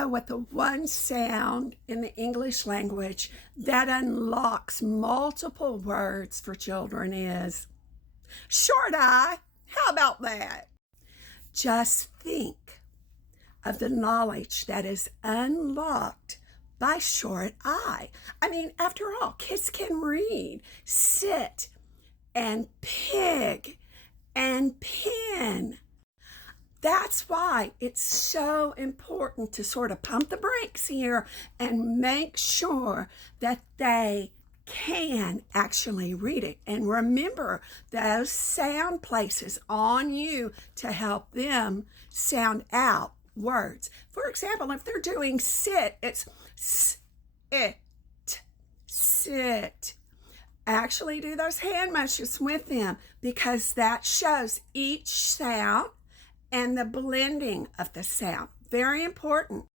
know what the one sound in the English language that unlocks multiple words for children is? Short I. How about that? Just think of the knowledge that is unlocked by short I. I mean, after all, kids can read, sit, and pig, and pin. That's why it's so important to sort of pump the brakes here and make sure that they can actually read it. And remember those sound places on you to help them sound out words. For example, if they're doing sit, it's sit, sit. Actually do those hand motions with them because that shows each sound and the blending of the sound. Very important.